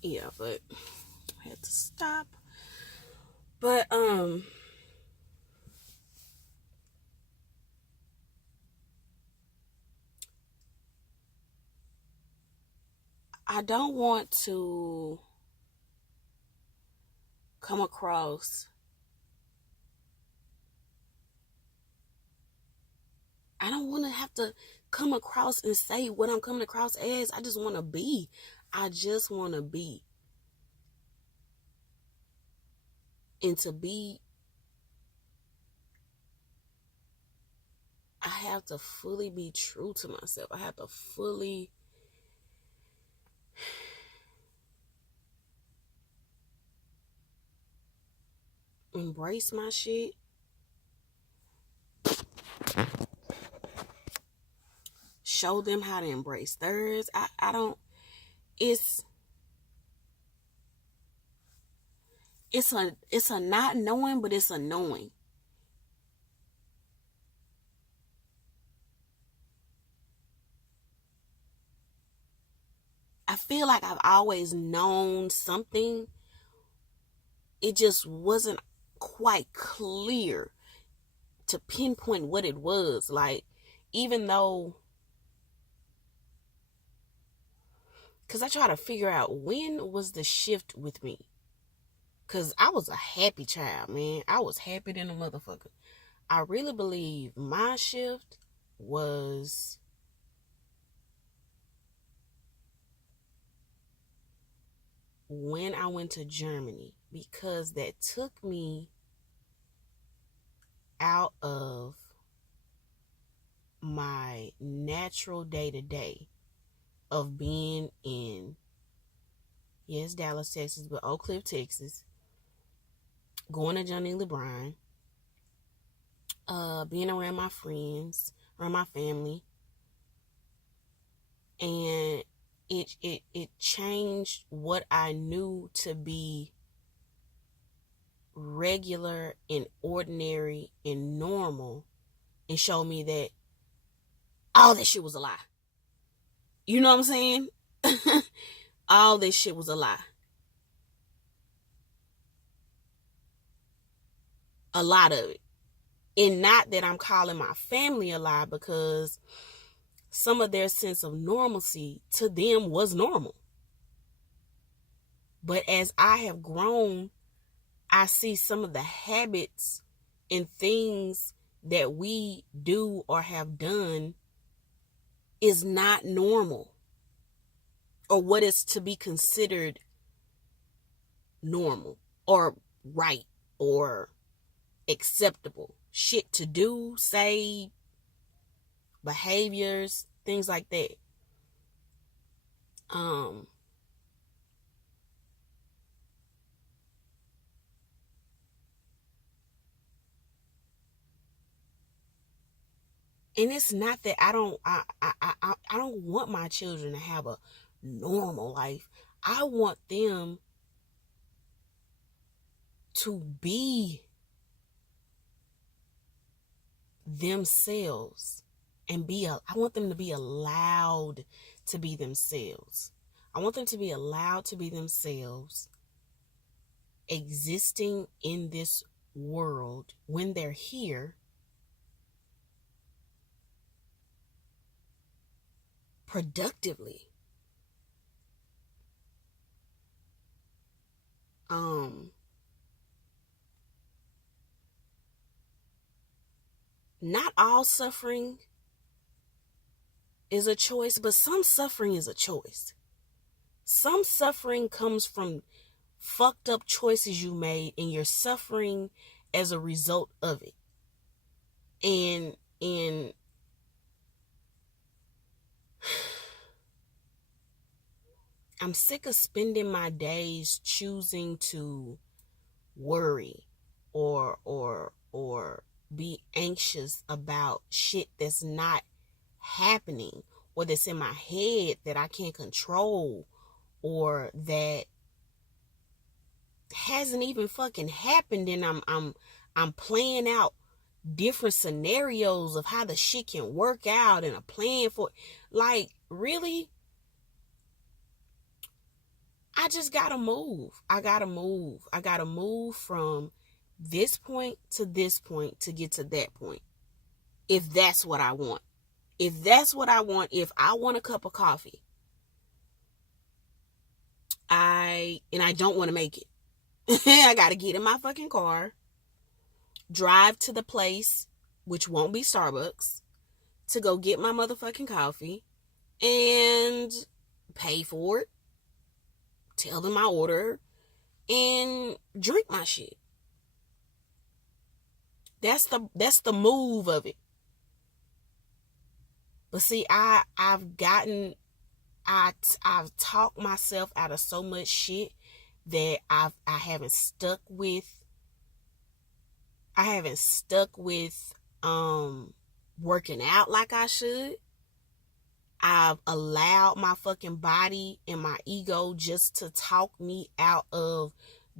Yeah, but I had to stop. But I don't want to come across, I don't want to have to come across and say what I'm coming across as. I just want to be. I just want to be. And to be, I have to fully be true to myself. I have to fully embrace my shit. Show them how to embrace theirs. I don't, it's, it's a not knowing, but it's a knowing. I feel like I've always known something. It just wasn't quite clear to pinpoint what it was. Like, even though, because I try to figure out when was the shift with me. Because I was a happy child, man. I was happy than a motherfucker. I really believe my shift was when I went to Germany, because that took me out of my natural day to day of being in, yes, Dallas, Texas, but Oak Cliff, Texas, going to Johnny LeBron, being around my friends, around my family, and it changed what I knew to be regular and ordinary and normal, and showed me that all that shit was a lie. You know what I'm saying? All this shit was a lie. A lot of it. And not that I'm calling my family a lie, because some of their sense of normalcy to them was normal. But as I have grown, I see some of the habits and things that we do or have done is not normal, or what is to be considered normal or right or acceptable. Shit to do, say, behaviors, things like that. Um and it's not that I don't want my children to have a normal life. I want them to be themselves, and I want them to be allowed to be themselves. I want them to be allowed to be themselves, existing in this world when they're here, productively. Not all suffering is a choice, but some suffering is a choice. Some suffering comes from fucked up choices you made, and you're suffering as a result of it. And I'm sick of spending my days choosing to worry or be anxious about shit that's not happening, or that's in my head that I can't control, or that hasn't even fucking happened, and I'm playing out different scenarios of how the shit can work out, and a plan for, like, really, I just gotta move. I gotta move from this point to this point to get to that point. If that's what I want. If I want a cup of coffee, I don't want to make it. I gotta get in my fucking car, drive to the place, which won't be Starbucks, to go get my motherfucking coffee and pay for it, tell them my order, and drink my shit. That's the move of it. But see, I've talked myself out of so much shit that I haven't stuck with working out like I should. I've allowed my fucking body and my ego just to talk me out of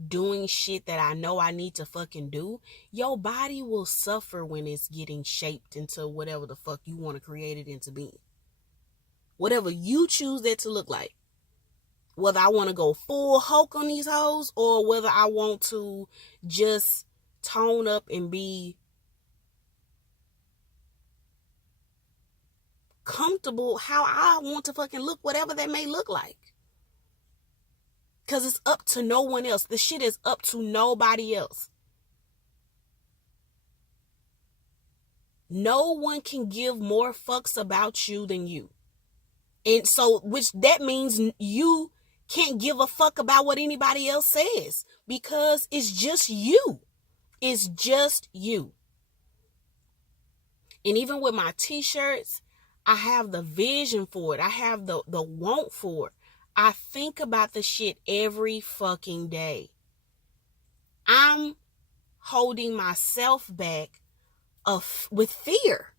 doing shit that I know I need to fucking do. Your body will suffer when it's getting shaped into whatever the fuck you want to create it into being. Whatever you choose that to look like. Whether I want to go full Hulk on these hoes or whether I want to just tone up and be comfortable how I want to fucking look, whatever that may look like. Because it's up to no one else. The shit is up to nobody else. No one can give more fucks about you than you. And so, which that means you can't give a fuck about what anybody else says. Because it's just you. It's just you. And even with my t-shirts, I have the vision for it. I have the want for it. I think about the shit every fucking day. I'm holding myself back with fear.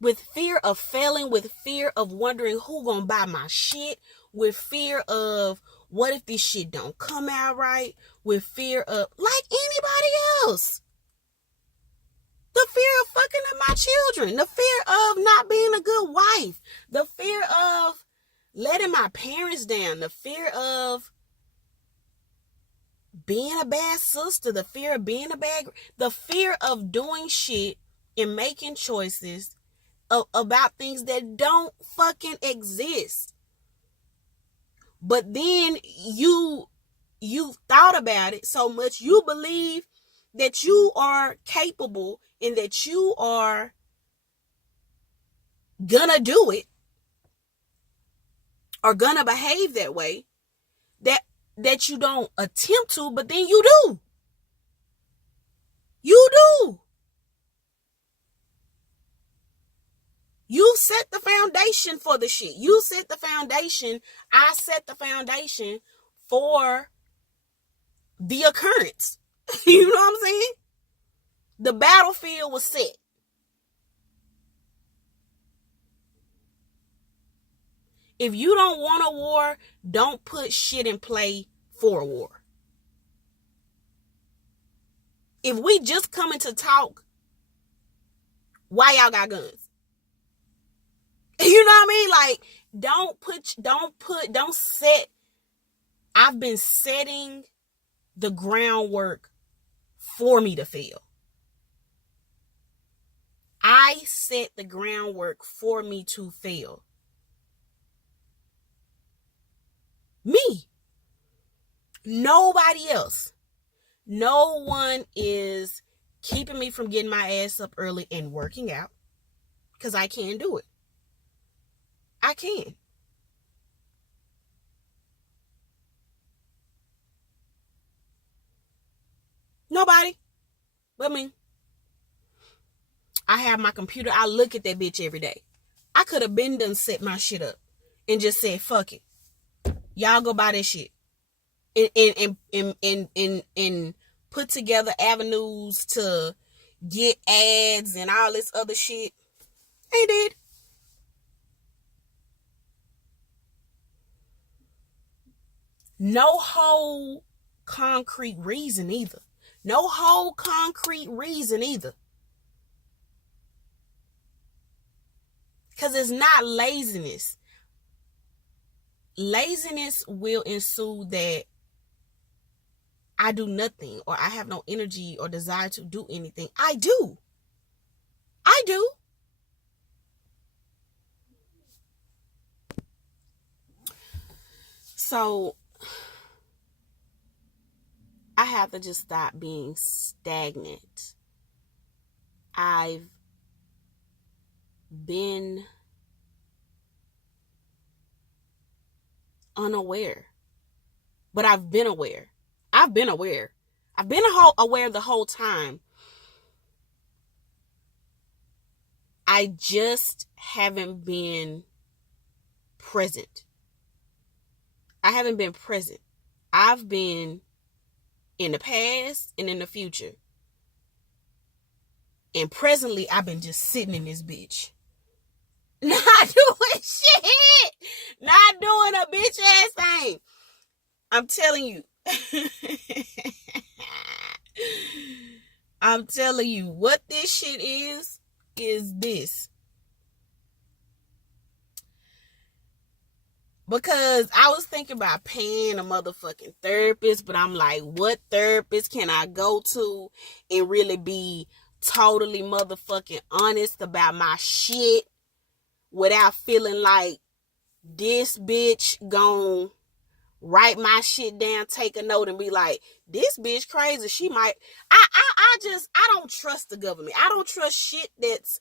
With fear of failing, with fear of wondering who gonna buy my shit, with fear of what if this shit don't come out right, with fear of, like anybody else. The fear of fucking up my children, the fear of not being a good wife, the fear of letting my parents down, the fear of being a bad sister, the fear of being the fear of doing shit and making choices about things that don't fucking exist. But then you thought about it so much, you believe that you are capable and that you are gonna do it or gonna behave that way, that you don't attempt to, but then you do. You do. You set the foundation for the shit. You set the foundation. I set the foundation for the occurrence. You know what I'm saying? The battlefield was set. If you don't want a war, don't put shit in play for a war. If we just coming to talk, why y'all got guns? You know what I mean? Like, don't set. I've been setting the groundwork for me to fail. I set the groundwork for me to fail. Me. Nobody else. No one is keeping me from getting my ass up early and working out. Because I can do it. I can. Nobody but me. I have my computer. I look at that bitch every day. I could have been done set my shit up and just said, fuck it. Y'all go buy this shit. And put together avenues to get ads and all this other shit. Ain't did. No whole concrete reason either. No whole concrete reason either. Because it's not laziness. laziness will ensue that I do nothing or I have no energy or desire to do anything. I do. I do. So I have to just stop being stagnant. I've been unaware, but I've been aware. I've been aware. I've been aware the whole time. I just haven't been present. I haven't been present. I've been in the past and in the future. And presently, I've been just sitting in this bitch. Not doing shit. Not doing a bitch ass thing. I'm telling you. I'm telling you, what this shit is this. Because I was thinking about paying a motherfucking therapist, but I'm like, what therapist can I go to and really be totally motherfucking honest about my shit without feeling like this bitch gon' write my shit down, take a note, and be like, this bitch crazy. She might. I don't trust the government. I don't trust shit that's.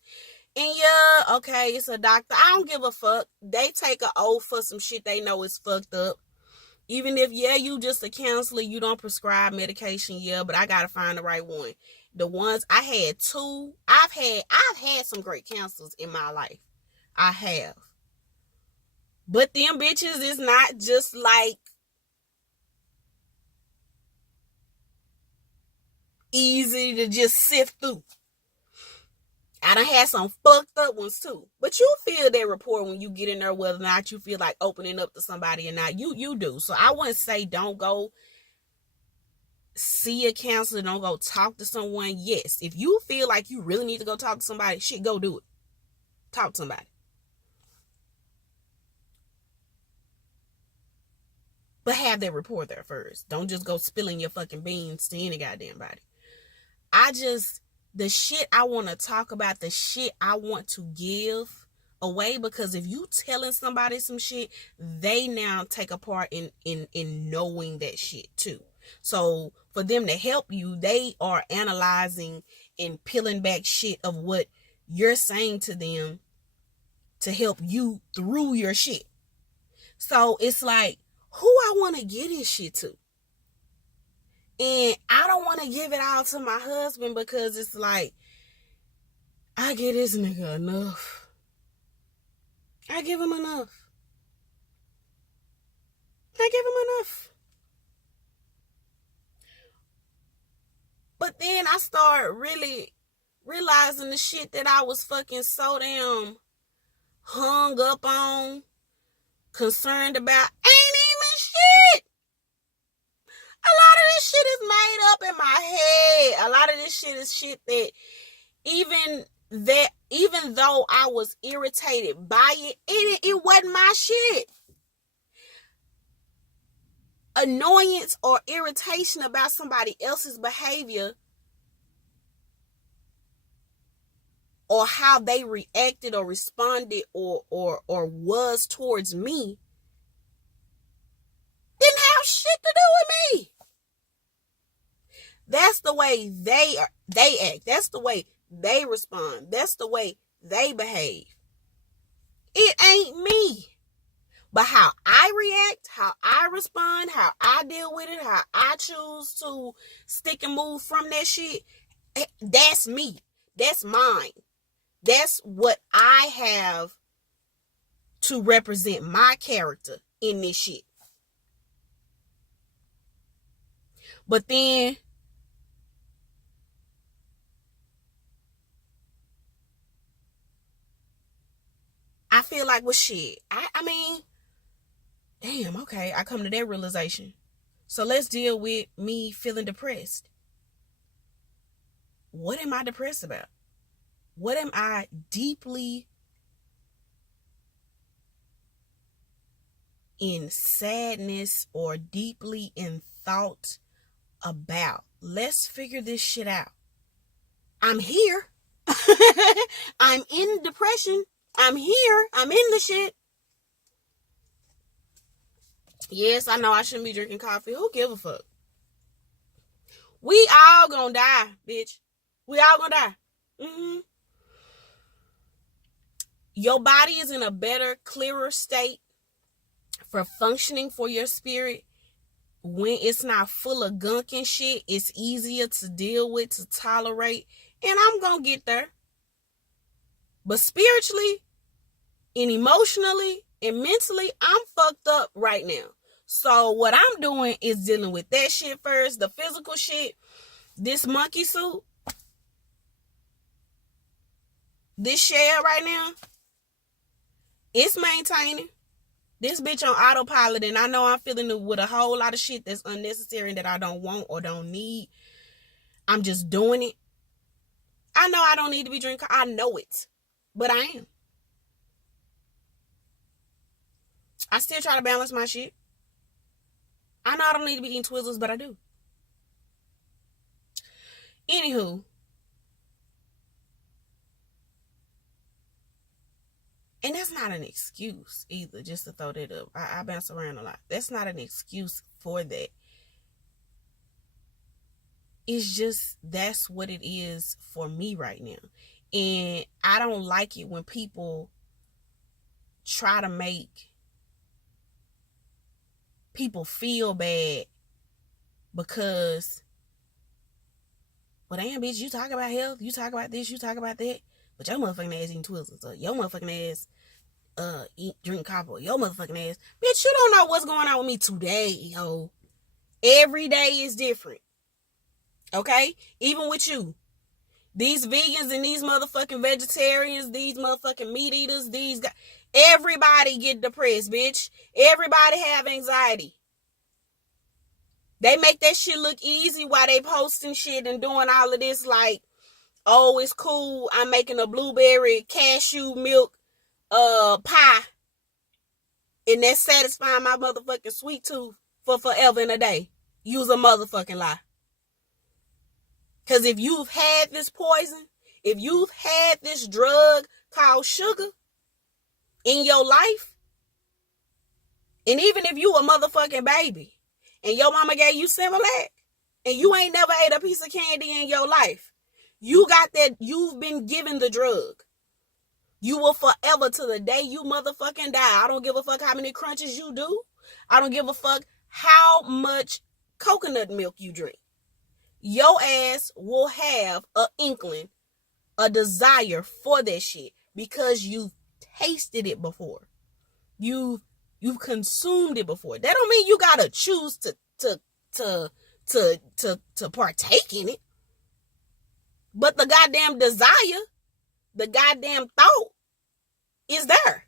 And yeah, okay, it's a doctor. I don't give a fuck. They take an oath for some shit they know is fucked up. Even if, yeah, you just a counselor, you don't prescribe medication, yeah, but I gotta find the right one. The ones I had two, I've had some great counselors in my life. I have. But them bitches is not just like easy to just sift through. I done had some fucked up ones too. But you feel that rapport when you get in there, whether or not you feel like opening up to somebody or not. You do. So I wouldn't say don't go see a counselor, don't go talk to someone. Yes, if you feel like you really need to go talk to somebody, shit, go do it. Talk to somebody. But have that rapport there first. Don't just go spilling your fucking beans to any goddamn body. The shit I want to talk about, the shit I want to give away, because if you telling somebody some shit, they now take a part in knowing that shit too. So for them to help you, they are analyzing and peeling back shit of what you're saying to them to help you through your shit. So it's like, who I want to get this shit to? And I don't want to give it all to my husband, because it's like, I give this nigga enough. I give him enough. I give him enough. But then I start really realizing the shit that I was fucking so damn hung up on, concerned about, ain't even shit. A lot of this shit is made up in my head. A lot of this shit is shit that even though I was irritated by it wasn't my shit. Annoyance or irritation about somebody else's behavior or how they reacted or responded or was towards me didn't have shit to do with me. That's the way they act. That's the way they respond. That's the way they behave. It ain't me. But how I react, how I respond, how I deal with it, how I choose to stick and move from that shit, that's me. That's mine. That's what I have to represent my character in this shit. But then I feel like, well, shit. I mean, damn, okay, I come to that realization. So let's deal with me feeling depressed. What am I depressed about? What am I deeply in sadness or deeply in thought about. Let's figure this shit out. I'm here. I'm in depression. I'm here. I'm in the shit. Yes, I know I shouldn't be drinking coffee. Who give a fuck? We all gonna die, bitch. We all gonna die. Your body is in a better, clearer state for functioning for your spirit when it's not full of gunk and shit. It's easier to deal with, to tolerate, and I'm gonna get there. But spiritually and emotionally and mentally, I'm fucked up right now. So what I'm doing is dealing with that shit first, the physical shit. This monkey suit, this shell right now, it's maintaining. This bitch on autopilot, and I know I'm filling it with a whole lot of shit that's unnecessary and that I don't want or don't need. I'm just doing it. I know I don't need to be drinking. I know it, but I am. I still try to balance my shit. I know I don't need to be eating Twizzlers, but I do. Anywho. And that's not an excuse either, just to throw that up. I bounce around a lot. That's not an excuse for that. It's just, that's what it is for me right now. And I don't like it when people try to make people feel bad because, well, damn, bitch, you talk about health, you talk about this, you talk about that, but your motherfucking ass eating Twizzlers, or your motherfucking ass drink coffee, your motherfucking ass. Bitch, you don't know what's going on with me today, yo. Every day is different. Okay? Even with you. These vegans and these motherfucking vegetarians, these motherfucking meat eaters, these guys, everybody get depressed, bitch. Everybody have anxiety. They make that shit look easy while they posting shit and doing all of this like, oh, it's cool. I'm making a blueberry cashew milk pie, and that's satisfying my motherfucking sweet tooth for forever and a day. Use a motherfucking lie. Because if you've had this poison, if you've had this drug called sugar in your life, and even if you a motherfucking baby and your mama gave you Similac and you ain't never ate a piece of candy in your life, you got that, you've been given the drug. You will forever to the day you motherfucking die. I don't give a fuck how many crunches you do. I don't give a fuck how much coconut milk you drink. Your ass will have an inkling, a desire for that shit because you've tasted it before. You've consumed it before. That don't mean you gotta choose to partake in it. But the goddamn desire, the goddamn thought is there.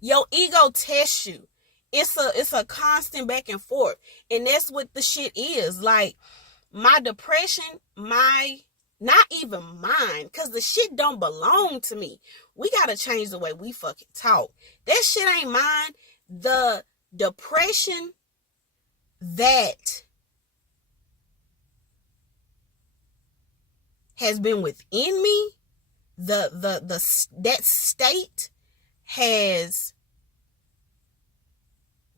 Your ego tests you. It's a constant back and forth. And that's what the shit is. Like, my depression, not even mine, because the shit don't belong to me. We gotta change the way we fucking talk. That shit ain't mine. The depression that has been within me, that state has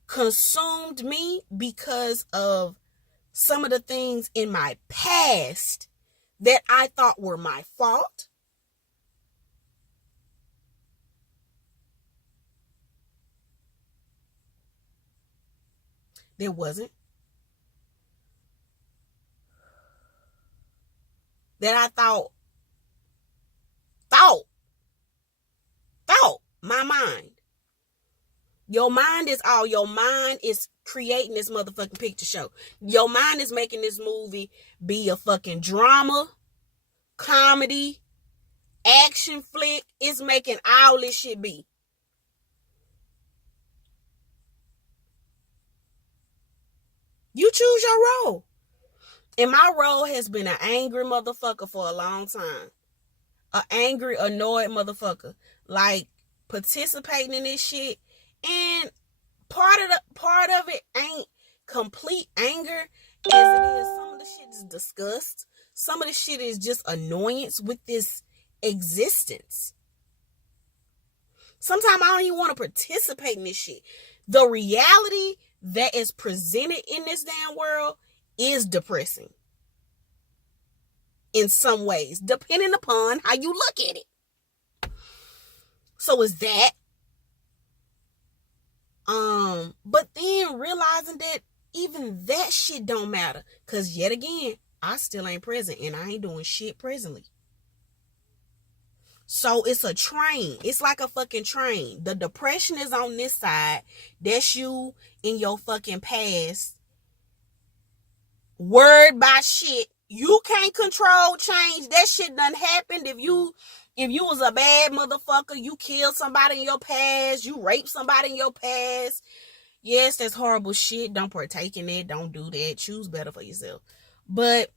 consumed me because of some of the things in my past that I thought were my fault. There wasn't. That I thought, my mind. Your mind is all. Your mind is creating this motherfucking picture show. Your mind is making this movie be a fucking drama, comedy, action flick. It's making all this shit be. You choose your role. And my role has been an angry motherfucker for a long time. An angry, annoyed motherfucker. Like, participating in this shit And part of it ain't complete anger as it is. Some of the shit is disgust. Some of the shit is just annoyance with this existence. Sometimes I don't even want to participate in this shit. The reality that is presented in this damn world is depressing in some ways, depending upon how you look at it. So is that. But then realizing that even that shit don't matter. Cause yet again, I still ain't present and I ain't doing shit presently. So it's a train. It's like a fucking train. The depression is on this side. That's you in your fucking past. Worried by shit. You can't control change. That shit done happened. If you was a bad motherfucker, you killed somebody in your past, you raped somebody in your past. Yes, that's horrible shit. Don't partake in it. Don't do that. Choose better for yourself. But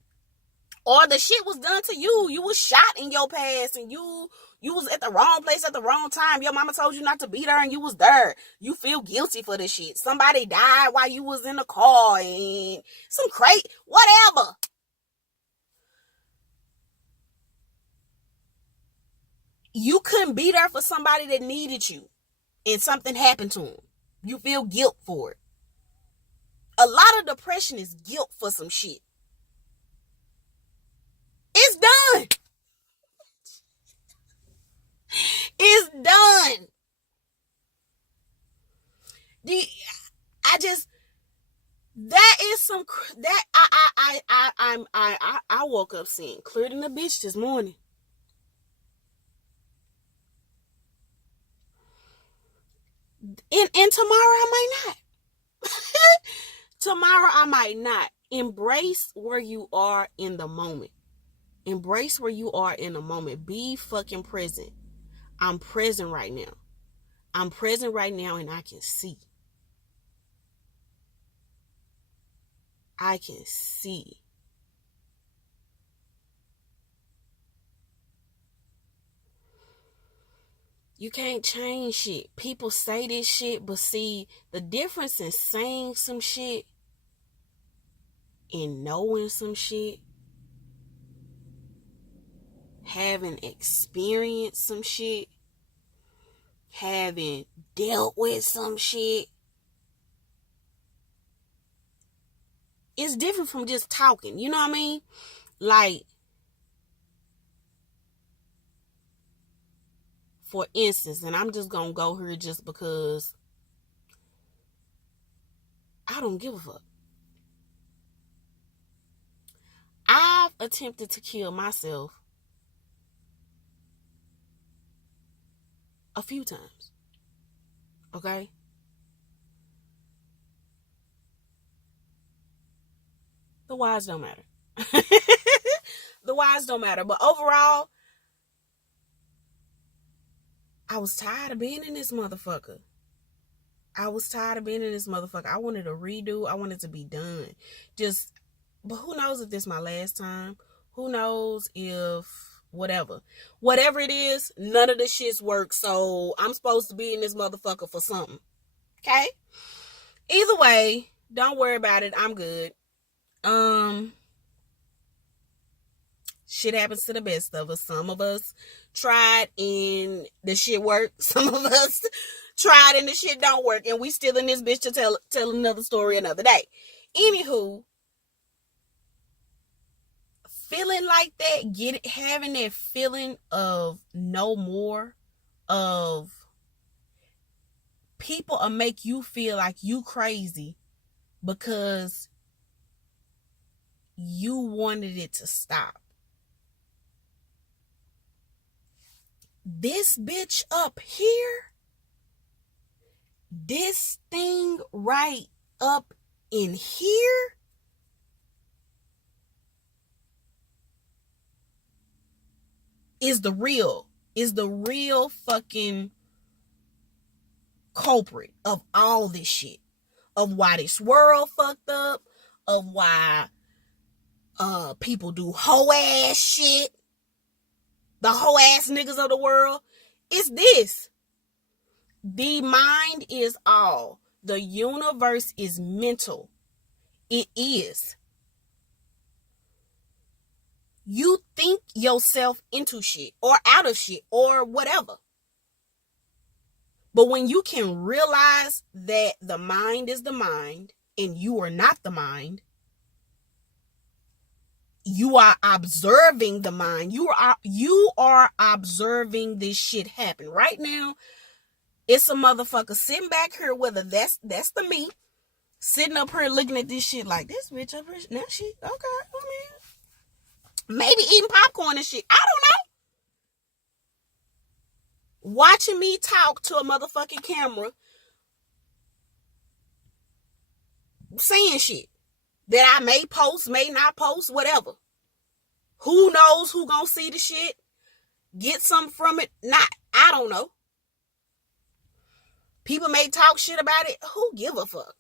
or the shit was done to you. You was shot in your past and you was at the wrong place at the wrong time. Your mama told you not to be there and you was there. You feel guilty for this shit. Somebody died while you was in the car and some crate, whatever. You couldn't be there for somebody that needed you and something happened to them. You feel guilt for it. A lot of depression is guilt for some shit. It's done. It's done. That is some that I woke up seeing clearer than a bitch this morning. And tomorrow I might not. Tomorrow I might not. Embrace where you are in the moment. Embrace where you are in the moment. Be fucking present. I'm present right now. I'm present right now and I can see. I can see. You can't change shit. People say this shit, but see, the difference in saying some shit and knowing some shit, having experienced some shit, having dealt with some shit, it's different from just talking. You know what I mean? Like, for instance, and I'm just gonna go here just because I don't give a fuck. I've attempted to kill myself a few times. Okay? The whys don't matter. The whys don't matter. But overall, I was tired of being in this motherfucker. I wanted a redo. I wanted to be done. But who knows if this is my last time? Who knows if whatever it is, none of the shits work. So I'm supposed to be in this motherfucker for something. Okay? Either way, don't worry about it. I'm good. Shit happens to the best of us. Some of us tried and the shit worked. Some of us tried and the shit don't work. And we still in this bitch to tell another story another day. Anywho, feeling like that, having that feeling of no more, of people will make you feel like you crazy because you wanted it to stop. This bitch up here, this thing right up in here, is the real fucking culprit of all this shit. Of why this world fucked up, of why people do hoe ass shit, the hoe ass niggas of the world. It's this. The mind is all. The universe is mental. It is. You think yourself into shit or out of shit or whatever. But when you can realize that the mind is the mind and you are not the mind, you are observing the mind. You are observing this shit happen. Right now, it's a motherfucker sitting back here, whether that's the me, sitting up here looking at this shit like, this bitch up here, now she, okay, I mean, maybe eating popcorn and shit. I don't know. Watching me talk to a motherfucking camera, saying shit that I may post, may not post, whatever. Who knows who gonna see the shit? Get something from it? Not, I don't know. People may talk shit about it. Who give a fuck?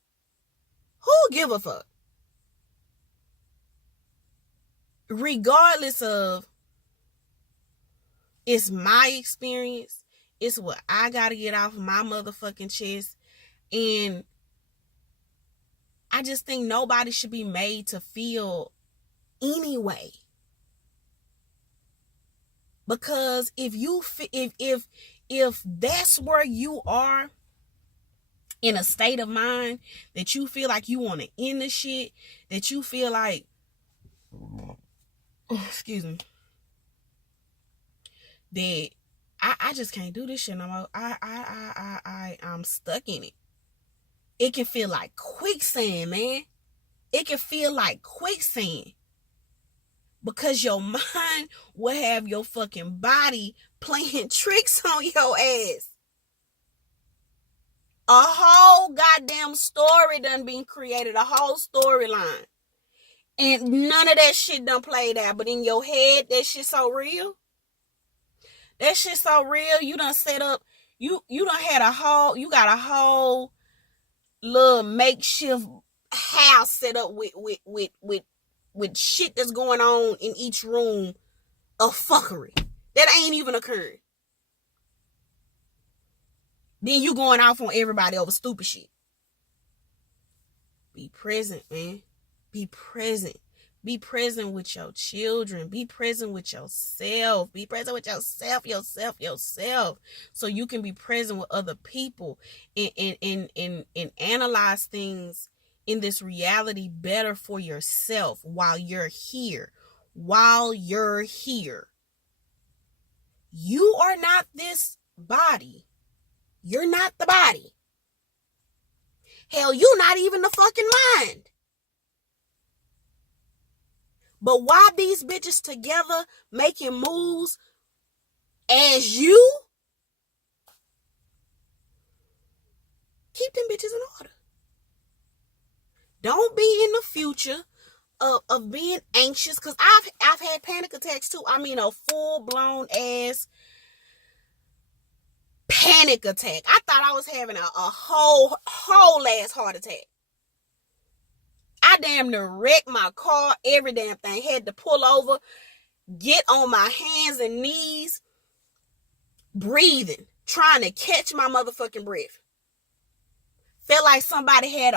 Who give a fuck? Regardless of, it's my experience. It's what I gotta get off my motherfucking chest. And I just think nobody should be made to feel anyway. Because if that's where you are, in a state of mind that you feel like you want to end the shit, that you feel like, oh, excuse me, that I just can't do this shit no more. I'm stuck in it. It can feel like quicksand, man. It can feel like quicksand. Because your mind will have your fucking body playing tricks on your ass. A whole goddamn story done been created. A whole storyline. And none of that shit done played out. But in your head, that shit so real. That shit so real. You done set up. You done had a whole. You got a whole little makeshift house set up with shit that's going on in each room of fuckery that ain't even occurring. Then you going off on everybody over stupid shit. Be present, man. Be present. Be present with your children. Be present with yourself. Be present with yourself. So you can be present with other people and analyze things in this reality better for yourself while you're here. While you're here. You are not this body. You're not the body. Hell, you're not even the fucking mind. But why these bitches together making moves as you? Keep them bitches in order. Don't be in the future of being anxious, because I've had panic attacks too. I mean, a full-blown ass panic attack. I thought I was having a whole ass heart attack. I damn near wrecked my car, every damn thing. Had to pull over, get on my hands and knees, breathing, trying to catch my motherfucking breath. Felt like somebody had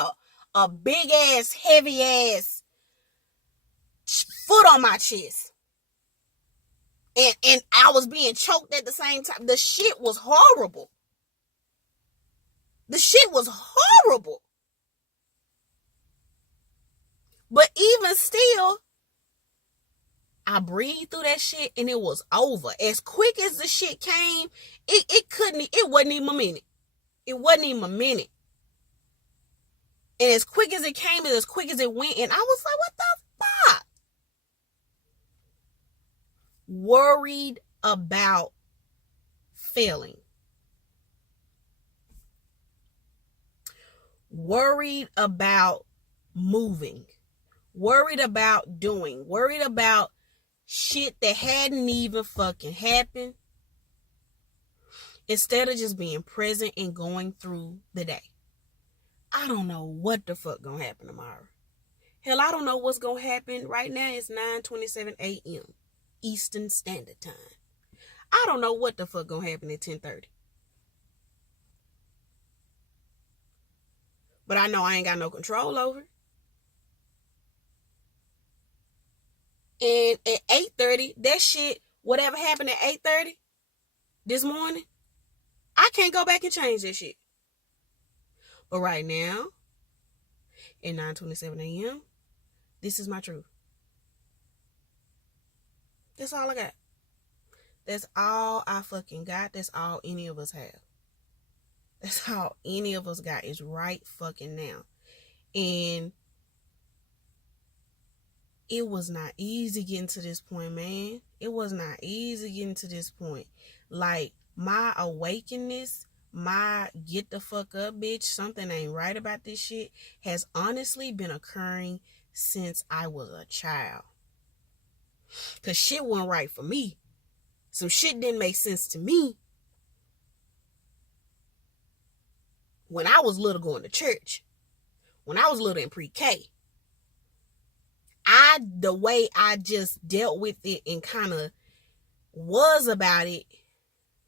a big ass, heavy ass foot on my chest. And I was being choked at the same time. The shit was horrible. The shit was horrible. But even still, I breathed through that shit and it was over. As quick as the shit came, it wasn't even a minute. It wasn't even a minute. And as quick as it came and as quick as it went, and I was like, what the fuck? Worried about failing. Worried about moving. Worried about doing. Worried about shit that hadn't even fucking happened. Instead of just being present and going through the day. I don't know what the fuck gonna happen tomorrow. Hell, I don't know what's gonna happen. Right now it's 9:27 a.m. Eastern Standard Time. I don't know what the fuck gonna happen at 10:30. But I know I ain't got no control over it. And at 8:30, that shit, whatever happened at 8:30 this morning, I can't go back and change that shit. But right now, at 9:27 a.m., this is my truth. That's all I got. That's all I fucking got. That's all any of us have. That's all any of us got is right fucking now. And it was not easy getting to this point, man. It was not easy getting to this point. Like, my awakeness, my get the fuck up, bitch, something ain't right about this shit, has honestly been occurring since I was a child. Because shit wasn't right for me. Some shit didn't make sense to me when I was little going to church. When I was little in pre-K. The way I just dealt with it and kind of was about it,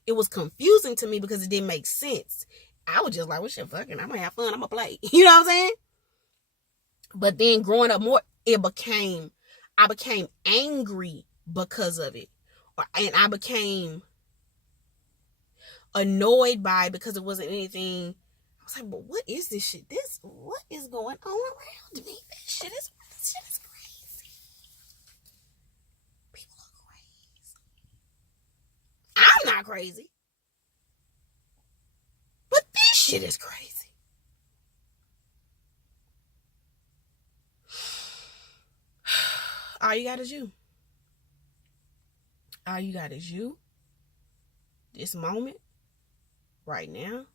it was confusing to me because it didn't make sense. I was just like, well, shit, fucking, I'm gonna have fun, I'm gonna play. You know what I'm saying? But then growing up more, I became angry because of it. And I became annoyed by it because it wasn't anything. I was like, but what is this shit? What is going on around me? This shit is crazy. People are crazy. I'm not crazy. But this shit is crazy. All you got is you. All you got is you. This moment. Right now.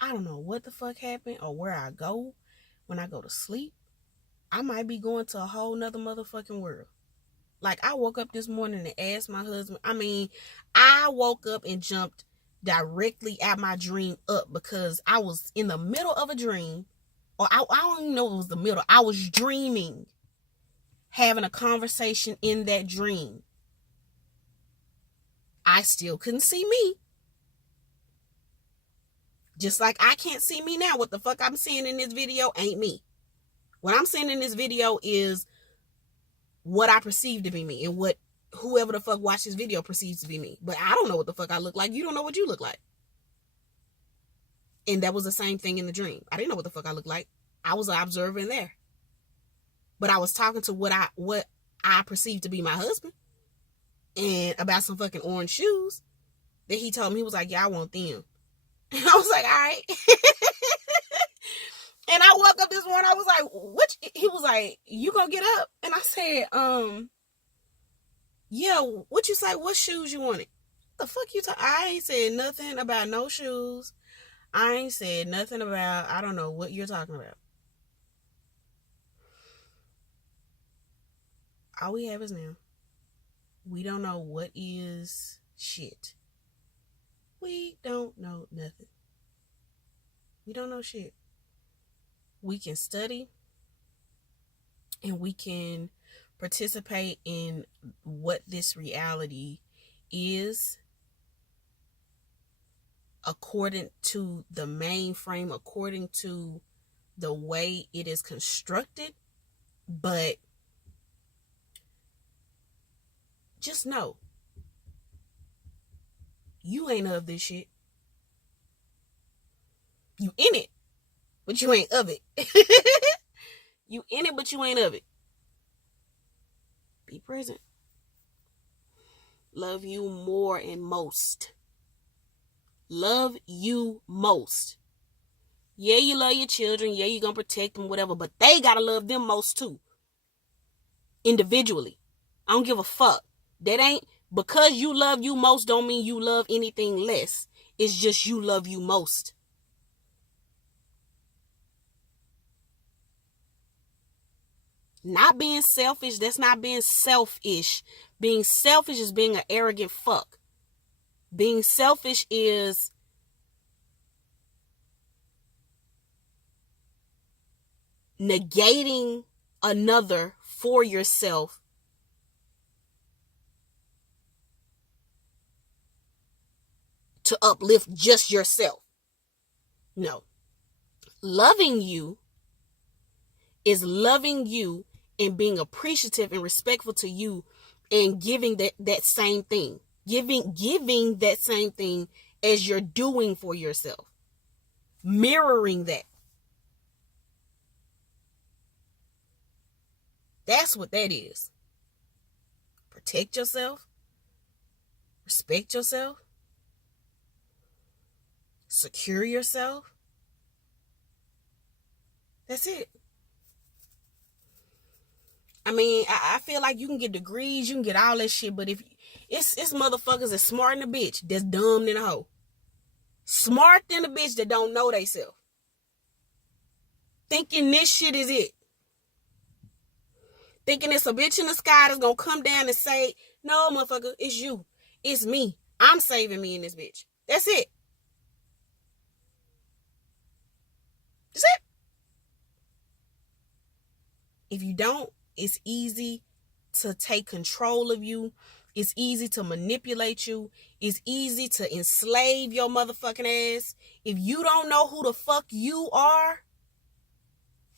I don't know what the fuck happened or where I go when I go to sleep. I might be going to a whole nother motherfucking world. Like, I woke up this morning and asked my husband. I woke up and jumped directly at my dream up because I was in the middle of a dream. Or I don't even know if it was the middle. I was dreaming, having a conversation in that dream. I still couldn't see me. Just like I can't see me now. What the fuck I'm seeing in this video ain't me. What I'm seeing in this video is what I perceive to be me and what whoever the fuck watched this video perceives to be me. But I don't know what the fuck I look like. You don't know what you look like. And that was the same thing in the dream. I didn't know what the fuck I looked like. I was observing there. But I was talking to what I perceived to be my husband. And about some fucking orange shoes that he told me. He was like, yeah, I want them. And I was like, all right. And I woke up this morning, I was like, what? He was like, you gonna get up? And I said, yeah, what you say? What shoes you wanted? The fuck you talking? I ain't said nothing about no shoes. I ain't said nothing about, I don't know what you're talking about. All we have is now. We don't know what is shit. We don't know nothing. We don't know shit. We can study and we can participate in what this reality is according to the mainframe, according to the way it is constructed. But just know, you ain't of this shit. You in it, but you ain't of it. You in it, but you ain't of it. Be present. Love you more and most. Love you most. Yeah, you love your children. Yeah, you're going to protect them, whatever. But they got to love them most too. Individually. I don't give a fuck. That ain't, because you love you most don't mean you love anything less. It's just you love you most. Not being selfish, that's not being selfish. Being selfish is being an arrogant fuck. Being selfish is negating another for yourself to uplift just yourself. No. Loving you is loving you and being appreciative and respectful to you and giving that same thing. Giving that same thing as you're doing for yourself. Mirroring that. That's what that is. Protect yourself. Respect yourself. Secure yourself. That's it. I mean, I feel like you can get degrees, you can get all that shit, but if it's motherfuckers that's smart than a bitch, that's dumb than a hoe. Smart than a bitch that don't know theyself. Thinking this shit is it. Thinking it's a bitch in the sky that's gonna come down and say, no, motherfucker, it's you. It's me. I'm saving me in this bitch. That's it. That's it. If you don't, it's easy to take control of you. It's easy to manipulate you. It's easy to enslave your motherfucking ass. If you don't know who the fuck you are,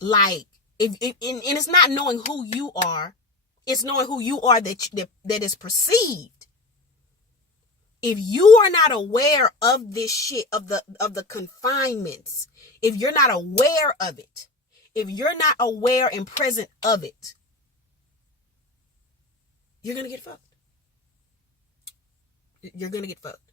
like, and it's not knowing who you are, it's knowing who you are that is perceived. If you are not aware of this shit, of the confinements, if you're not aware of it, if you're not aware and present of it, you're going to get fucked. You're going to get fucked.